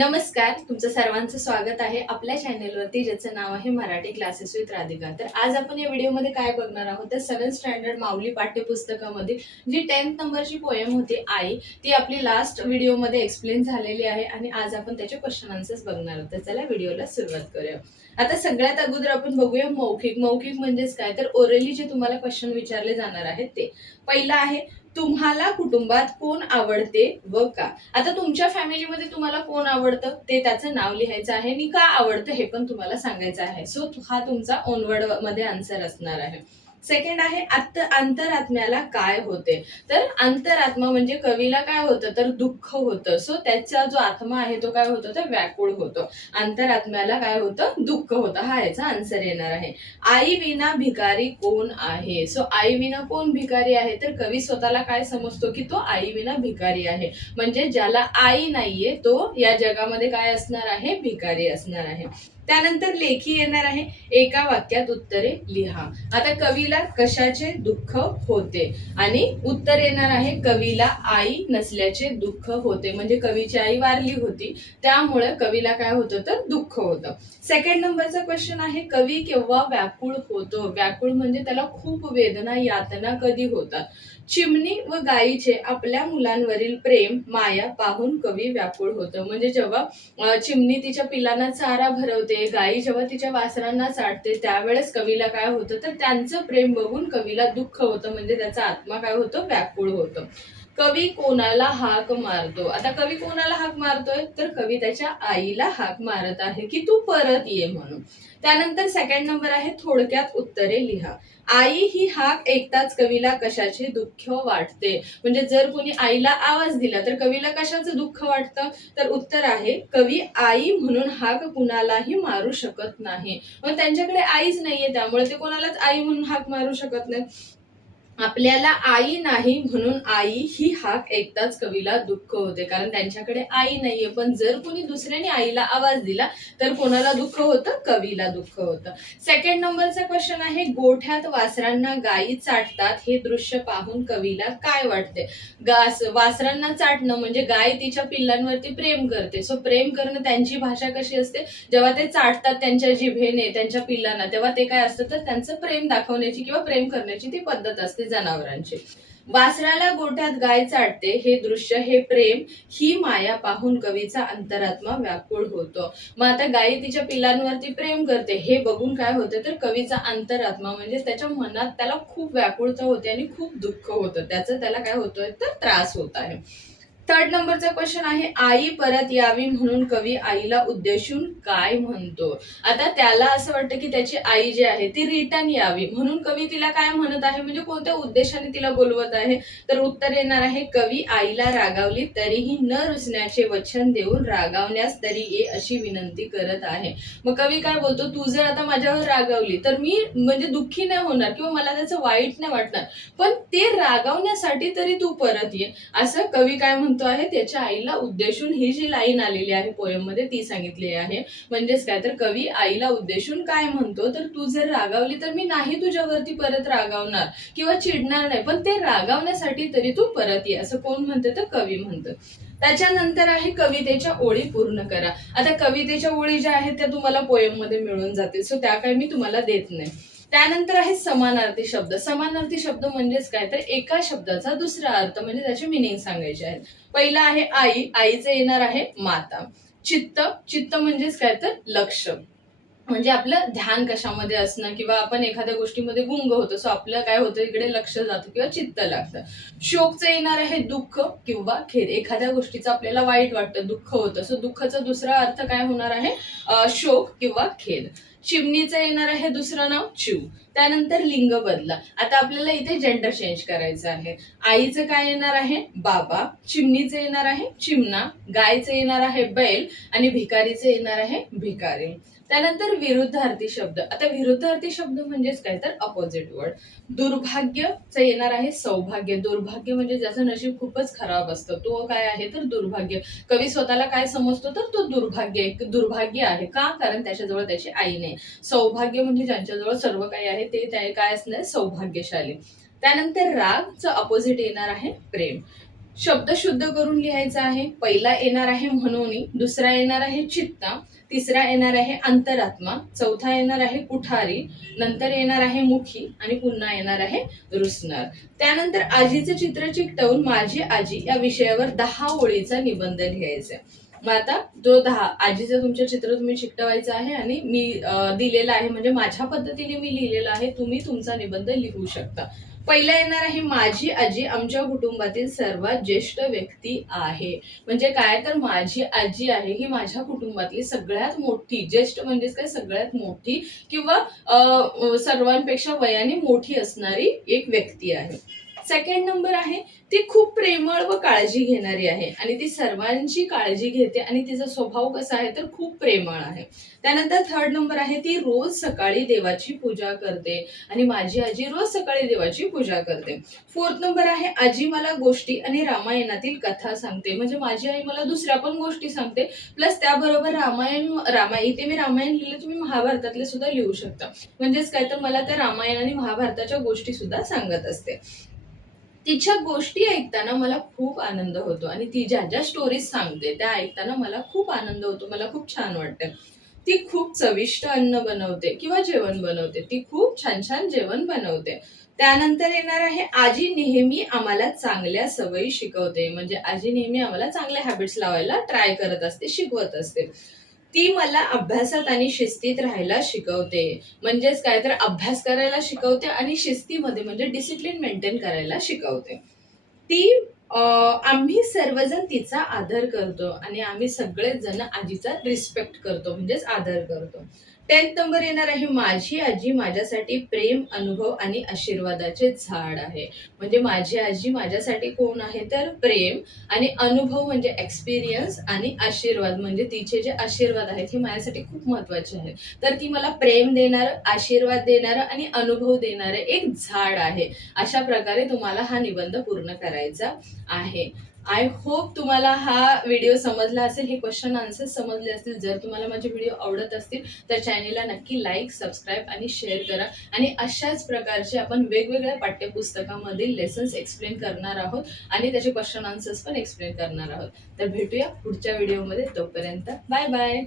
नमस्कार तुमचं सर्वांचं स्वागत आहे आपल्या चॅनेलवरती ज्याचं नाव आहे मराठी क्लासेस विथ राधिका. तर आज आपण या व्हिडिओमध्ये काय बघणार आहोत? तर सेवन स्टँडर्ड माऊली पाठ्यपुस्तकामध्ये जी टेन्थ नंबरची पोएम होती आई ती आपली लास्ट व्हिडिओमध्ये एक्सप्लेन झालेली आहे आणि आज आपण त्याचे क्वेश्चन आन्सर्स बघणार आहोत. तर चला व्हिडिओला सुरुवात करूया. आता सगळ्यात अगोदर आपण बघूया मौखिक. मौखिक म्हणजेच काय? तर ओरली जे तुम्हाला क्वेश्चन विचारले जाणार आहेत ते. पहिला आहे तुम्हाला कुटुंबात कोण आवडते व का? आता तुमच्या फॅमिलीमध्ये तुम्हाला कोण आवडतं? ते त्याचं नाव लिहायचं आहे. आणि का आवडतं हे पण तुम्हाला सांगायचं आहे. सो हा तुमचा ओनवर्डमध्ये आन्सर असणार आहे. सेकंड आहे आत्त अंतरात्म्याला काय होते? तर अंतरात्मा म्हणजे कवीला काय होतं? तर दुःख होतं. सो त्याचा जो आत्मा आहे तो काय होतो? तर व्याकुळ होतो. अंतरात्म्याला काय होतं? दुःख होतं. हा याचा आन्सर येणार आहे. आई विना भिकारी कोण आहे? सो आई विना कोण भिकारी आहे? तर कवी स्वतःला काय समजतो? की तो आई विना भिकारी आहे. म्हणजे ज्याला आई नाहीये तो या जगामध्ये काय असणार आहे? भिकारी असणार आहे. त्यानंतर लेखी येणार आहे एका वाक्यात उत्तरे लिहा. आता कवीला कशाचे दुःख होते? आणि उत्तर येणार आहे कवीला आई नसल्याचे दुःख होते. म्हणजे कवीची आई वारली होती त्यामुळे कवीला काय होतं तर दुःख होतं. सेकंड नंबरचा क्वेश्चन आहे कवी केव्हा व्याकुळ होतो? व्याकुळ म्हणजे त्याला खूप वेदना यातना कधी होतात? चिमणी व गायीचे आपल्या मुलांवरील प्रेम माया पाहून कवी व्याकुळ होतं. म्हणजे जेव्हा चिमणी तिच्या पिलांना चारा भरवते गायी जेव्हा तिच्या वासरांना चाटते त्यावेळेस कवीला काय होतं? तर त्यांचं प्रेम बघून कवीला दुःख होतं. म्हणजे त्याचा आत्मा काय होतो? व्याकुळ होतं. कवी कोणाला हाक मारतो? आता कवी कोणाला हाक मारतोय? तर कवी त्याच्या आईला हाक मारत आहे की तू परत ये म्हणून. त्यानंतर सेकंड नंबर आहे थोडक्यात उत्तरे लिहा. आई ही हाक ऐकताच कवीला कशाचे दुःख वाटते? म्हणजे जर कोणी आईला आवाज दिला तर कवीला कशाचं दुःख वाटतं? तर उत्तर आहे कवी आई म्हणून हाक कुणालाही मारू शकत नाही. मग त्यांच्याकडे आईच नाहीये त्यामुळे ते कोणालाच आई म्हणून हाक मारू शकत नाही आपल्याला आई नाही म्हणून आई ही हाक ऐकताच कवीला दुःख होते. कारण त्यांच्याकडे आई नाहीये. पण जर कोणी दुसऱ्याने आईला आवाज दिला तर कोणाला दुःख होतं? कवीला दुःख होतं. सेकंड नंबरचा क्वेश्चन आहे गोठ्यात वासरांना गायी चाटतात. हे दृश्य पाहून कवीला काय वाटते? गास वासरांना चाटणं म्हणजे गाय तिच्या पिल्लांवरती प्रेम करते. सो प्रेम करणं त्यांची भाषा कशी असते? जेव्हा ते चाटतात त्यांच्या जिभेने त्यांच्या पिल्लांना तेव्हा ते काय असतं? तर त्यांचं प्रेम दाखवण्याची किंवा प्रेम करण्याची ती पद्धत असते. जनावरांची. वासराला गोठ्यात गाय चाटते हे दृश्य हे प्रेम ही माया पाहून कवीचा अंतरात्मा व्याकुळ होतो. मग आता गायी तिच्या पिलांवरती प्रेम करते. हे बघून काय होतं तर कवीचा अंतरात्मा म्हणजे त्याच्या मनात त्याला खूप व्याकुळता होते आणि खूप दुःख होतं. त्याचं त्याला काय होतोय तर त्रास होत आहे. थर्ड नंबरचा क्वेश्चन आहे आई परत यावी म्हणून कवी आईला उद्देशून काय म्हणतो? आता त्याला असं वाटतं की त्याची आई जी आहे ती रिटर्न यावी म्हणून कवी तिला काय म्हणत आहे? म्हणजे कोणत्या उद्देशाने तिला बोलवत आहे? तर उत्तर येणार आहे कवी आईला रागावली तरीही न रुसण्याचे वचन देऊन रागावण्यास तरी ये अशी विनंती करत आहे. मग कवी काय बोलतो तू जर आता माझ्यावर रागावली तर मी म्हणजे दुःखी नाही होणार किंवा मला त्याचं वाईट नाही वाटणार पण ते रागावण्यासाठी तरी तू परत ये. असं कवी काय म्हणतो? आहे त्याच्या आईला उद्देशून ही जी लाईन आलेली आहे पोयममध्ये ती सांगितली आहे. म्हणजेच काय तर कवी आईला उद्देशून काय म्हणतो तर तू जर रागावली तर मी नाही तुझ्यावरती परत रागावणार किंवा चिडणार नाही पण ते रागावण्यासाठी तरी तू परत ये असं कोण म्हणतं तर कवी म्हणतं. त्याच्यानंतर आहे कवितेच्या ओळी पूर्ण करा. आता कवितेच्या ओळी ज्या आहेत त्या तुम्हाला पोयममध्ये मिळून जातील सो त्या काय मी तुम्हाला देत नाही. त्यानंतर आहे समानार्थी शब्द. समानार्थी शब्द म्हणजेच काय? तर एका शब्दाचा दुसरा अर्थ म्हणजे त्याचे मिनिंग सांगायचे आहेत. पहिला आहे आई. आईचे येणार आहे माता. चित्त. चित्त म्हणजेच काय? तर लक्ष. म्हणजे आपलं ध्यान कशामध्ये असणं किंवा आपण एखाद्या गोष्टीमध्ये गुंग होतो सो आपलं काय होतं? इकडे लक्ष जातं किंवा चित्त लागतं. शोकचं येणार आहे दुःख किंवा खेद. एखाद्या गोष्टीचं आपल्याला वाईट वाटतं दुःख होतं. सो दुःखाचा दुसरा अर्थ काय होणार आहे? शोक किंवा खेद. चिमणीचं येणार आहे दुसरं नाव चिव. त्यानंतर लिंग बदला. आता आपल्याला इथे जेंडर चेंज करायचं आहे. आईचं काय येणार आहे? बाबा. चिमणीचं येणार आहे चिमणा. गायचं येणार आहे बैल. आणि भिकारीचं येणार आहे भिकारी. त्यानंतर विरुद्धार्थी शब्द. आता विरुद्धार्थी शब्द म्हणजेच काय? तर अपोजिट वर्ड दुर्भाग्यचं येणार आहे सौभाग्य. दुर्भाग्य म्हणजे ज्याचं नशीब खूपच खराब असतं. तो काय आहे? तर दुर्भाग्य. कवी स्वतःला काय समजतो? तर तो दुर्भाग्य. एक दुर्भाग्य आहे. का? कारण त्याच्याजवळ त्याची आई नाही. सौभाग्य म्हणजे ज्यांच्याजवळ सर्व काही आहे ते काय असणार? सौभाग्यशाली. त्यानंतर रागचं अपोजिट येणार आहे प्रेम. शब्द शुद्ध करून लिहायचा आहे पहिला येणार आहे म्हणोनी दुसरा येणार आहे चित्ता तिसरा येणार आहे अंतरात्मा चौथा येणार आहे कुठारी नंतर येणार आहे मुखी आणि पुन्हा येणार आहे रुसणार. त्यानंतर आजीचं चित्र चिकटवून माझी आजी या विषयावर दहा ओळीचा निबंध लिहायचा. आहे. मग आता जो दहा आजीचं तुमचं चित्र तुम्ही चिकटवायचं आहे आणि मी दिलेलं आहे म्हणजे माझ्या पद्धतीने मी लिहिलेलं आहे तुम्ही तुमचा निबंध लिहू शकता. पहिला येणार आहे माझी आजी आमच्या कुटुंबातील सर्वात ज्येष्ठ व्यक्ती आहे. म्हणजे काय तर माझी आजी आहे ही माझ्या कुटुंबातली सगळ्यात मोठी ज्येष्ठ म्हणजेच काय सगळ्यात मोठी किंवा सर्वांपेक्षा वयाने मोठी असणारी एक व्यक्ती आहे. सेकंड नंबर आहे ती खूप प्रेमळ व काळजी घेणारी आहे. आणि ती सर्वांची काळजी घेते आणि तिचा स्वभाव कसा आहे तर खूप प्रेमळ आहे. त्यानंतर थर्ड नंबर आहे ती रोज सकाळी देवाची पूजा करते आणि माझी आजी रोज सकाळी देवाची पूजा करते. फोर्थ नंबर आहे आजी मला गोष्टी आणि रामायणातील कथा सांगते. म्हणजे माझी आई मला दुसऱ्या पण गोष्टी सांगते. प्लस त्याबरोबर रामायण रामायण इथे मी रामायण लिहिले तुम्ही महाभारतातले सुद्धा लिहू शकता. म्हणजेच काय तर मला त्या रामायण आणि महाभारताच्या गोष्टी सुद्धा सांगत असते. तिच्या गोष्टी ऐकताना मला खूप आनंद होतो आणि ती ज्या ज्या स्टोरीज सांगते त्या ऐकताना मला खूप आनंद होतो. मला खूप छान वाटतं. ती खूप चविष्ट अन्न बनवते किंवा जेवण बनवते. ती खूप छान छान जेवण बनवते. त्यानंतर येणार आहे आजी नेहमी आम्हाला चांगल्या सवयी शिकवते. म्हणजे आजी नेहमी आम्हाला चांगल्या हॅबिट्स लावायला ट्राय करत असते शिकवत असते. ती मला अभ्यासात आणि शिस्तीत राहायला शिकवते. म्हणजेच काय तर अभ्यास करायला शिकवते आणि शिस्तीमध्ये म्हणजे डिसिप्लिन मेंटेन करायला शिकवते. ती आम्ही सर्वजण तिचा आदर करतो आणि आम्ही सगळेच जण आजीचा रिस्पेक्ट करतो. म्हणजेच आदर करतो. टेन्थ नंबर येणार आहे माझी आजी. माझ्यासाठी प्रेम अनुभव आणि आशीर्वादाचे झाड आहे. म्हणजे माझी आजी माझ्यासाठी कोण आहे? तर प्रेम आणि अनुभव म्हणजे एक्सपिरियन्स आणि आशीर्वाद. म्हणजे तिचे जे आशीर्वाद आहेत हे माझ्यासाठी खूप महत्त्वाचे आहेत. तर ती मला प्रेम देणार आशीर्वाद देणारं आणि अनुभव देणारं एक झाड आहे. अशा प्रकारे तुम्हाला हा निबंध पूर्ण करायचा आहे. आय होप तुम्हाला हा व्हिडिओ समजला असेल हे क्वेश्चन आन्सर समजले असतील. जर तुम्हाला माझे व्हिडिओ आवडत असतील तर चॅनेलला नक्की लाईक सबस्क्राईब आणि शेअर करा. आणि अशाच प्रकारचे आपण वेगवेगळ्या पाठ्यपुस्तकामधील लेसन्स एक्सप्लेन करणार आहोत आणि त्याचे क्वेश्चन आन्सर्स पण एक्सप्लेन करणार आहोत. तर भेटूया पुढच्या व्हिडिओमध्ये तोपर्यंत बाय बाय